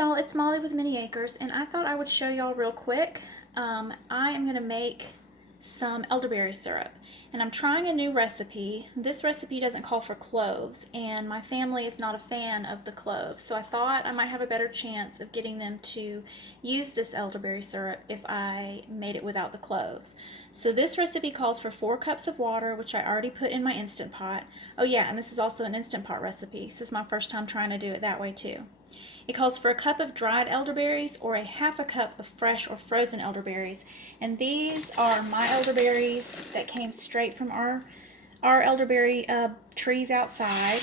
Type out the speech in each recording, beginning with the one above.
y'all, it's Molly with Minnie Acres, and I thought I would show y'all real quick. I am going to make some elderberry syrup, and I'm trying a new recipe. This recipe doesn't call for cloves, and my family is not a fan of the cloves, so I thought I might have a better chance of getting them to use this elderberry syrup if I made it without the cloves. So this recipe calls for 4 cups of water, which I already put in my Instant Pot. Oh yeah, and this is also an Instant Pot recipe. This is my first time trying to do it that way too. It calls for a cup of dried elderberries or a half a cup of fresh or frozen elderberries. And these are my elderberries that came straight from our elderberry trees outside.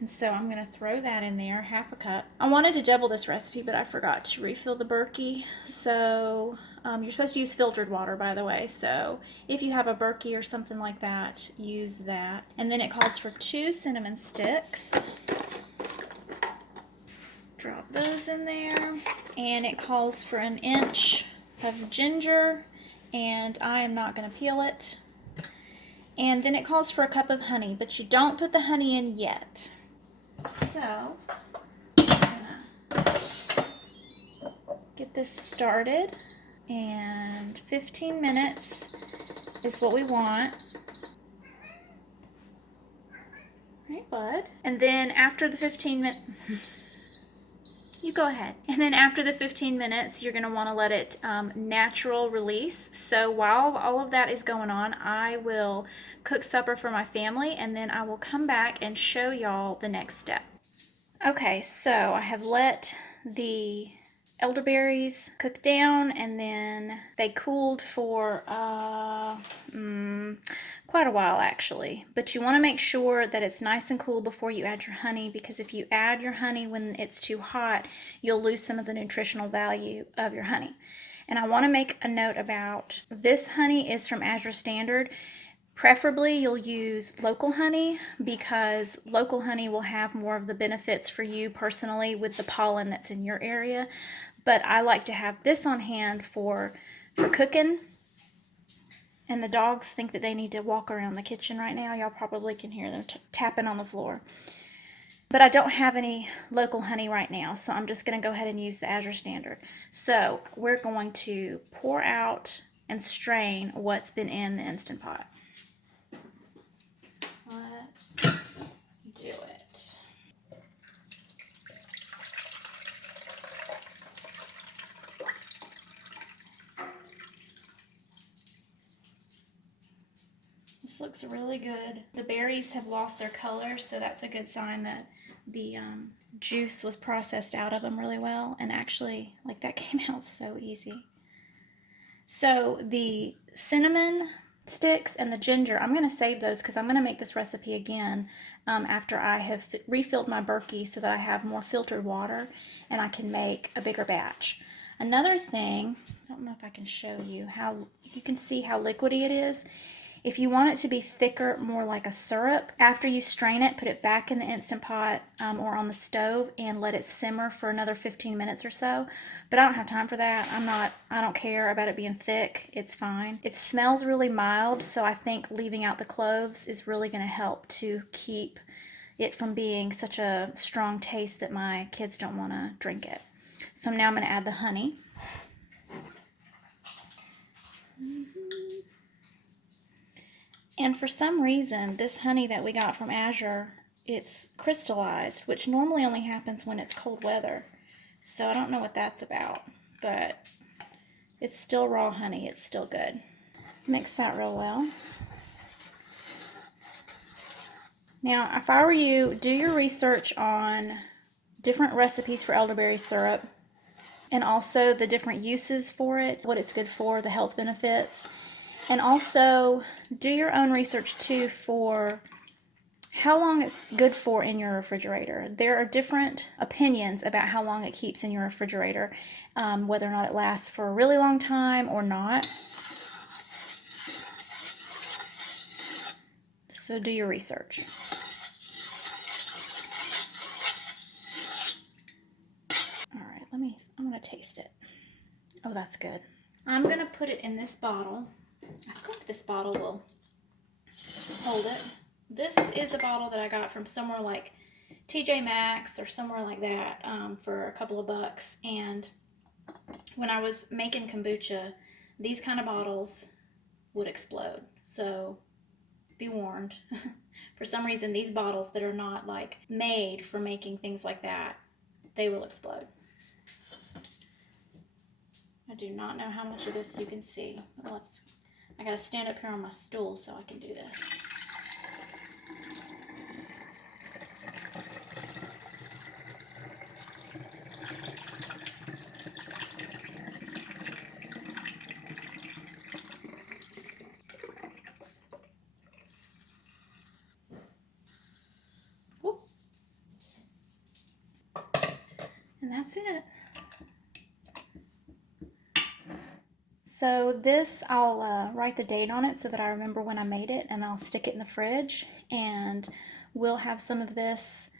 And so I'm going to throw that in there, half a cup. I wanted to double this recipe, but I forgot to refill the Berkey. So you're supposed to use filtered water, by the way. So if you have a Berkey or something like that, use that. And then it calls for 2 cinnamon sticks. Drop those in there, and it calls for 1 inch of ginger, and I am not going to peel it. And then it calls for a cup of honey, but you don't put the honey in yet. So I'm gonna get this started, and 15 minutes is what we want. Right, bud? And then after the 15 minutes, you go ahead. And then after the 15 minutes, you're going to want to let it natural release. So while all of that is going on, I will cook supper for my family, and then I will come back and show y'all the next step. Okay, so I have let the elderberries cook down, and then they cooled for quite a while actually. But you want to make sure that it's nice and cool before you add your honey, because if you add your honey when it's too hot, you'll lose some of the nutritional value of your honey. And I want to make a note about this honey is from Azure Standard. Preferably you'll use local honey, because local honey will have more of the benefits for you personally with the pollen that's in your area. But I like to have this on hand for cooking. And the dogs think that they need to walk around the kitchen right now. Y'all probably can hear them tapping on the floor. But I don't have any local honey right now, so I'm just going to go ahead and use the Azure Standard. So we're going to pour out and strain what's been in the Instant Pot. Let's do it. This looks really good. The berries have lost their color, so that's a good sign that the juice was processed out of them really well. And actually, like, that came out so easy. So the cinnamon sticks and the ginger, I'm going to save those because I'm going to make this recipe again after I have refilled my Berkey so that I have more filtered water and I can make a bigger batch. Another thing, I don't know if I can show you how you can see how liquidy it is. If you want it to be thicker, more like a syrup, after you strain it, put it back in the Instant Pot or on the stove and let it simmer for another 15 minutes or so. But I don't have time for that. I don't care about it being thick. It's fine. It smells really mild, so I think leaving out the cloves is really going to help to keep it from being such a strong taste that my kids don't want to drink it. So now I'm going to add the honey. And for some reason, this honey that we got from Azure, it's crystallized, which normally only happens when it's cold weather. So I don't know what that's about, but it's still raw honey. It's still good. Mix that real well. Now, if I were you, do your research on different recipes for elderberry syrup and also the different uses for it, what it's good for, the health benefits. And also do your own research too for how long it's good for in your refrigerator. There are different opinions about how long it keeps in your refrigerator, whether or not it lasts for a really long time or not. So do your research. All right, I'm going to taste it. Oh, that's good. I'm going to put it in this bottle. I think this bottle will hold it. This is a bottle that I got from somewhere like TJ Maxx or somewhere like that for a couple of bucks. And when I was making kombucha, these kind of bottles would explode. So be warned. For some reason, these bottles that are not like made for making things like that, they will explode. I do not know how much of this you can see. I gotta stand up here on my stool so I can do this. Whoop. And that's it. So this, I'll write the date on it so that I remember when I made it, and I'll stick it in the fridge, and we'll have some of this.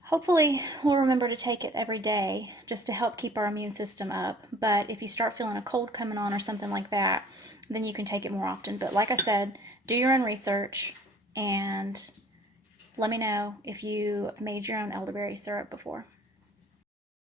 Hopefully we'll remember to take it every day just to help keep our immune system up. But if you start feeling a cold coming on or something like that, then you can take it more often. But like I said, do your own research and let me know if you made your own elderberry syrup before.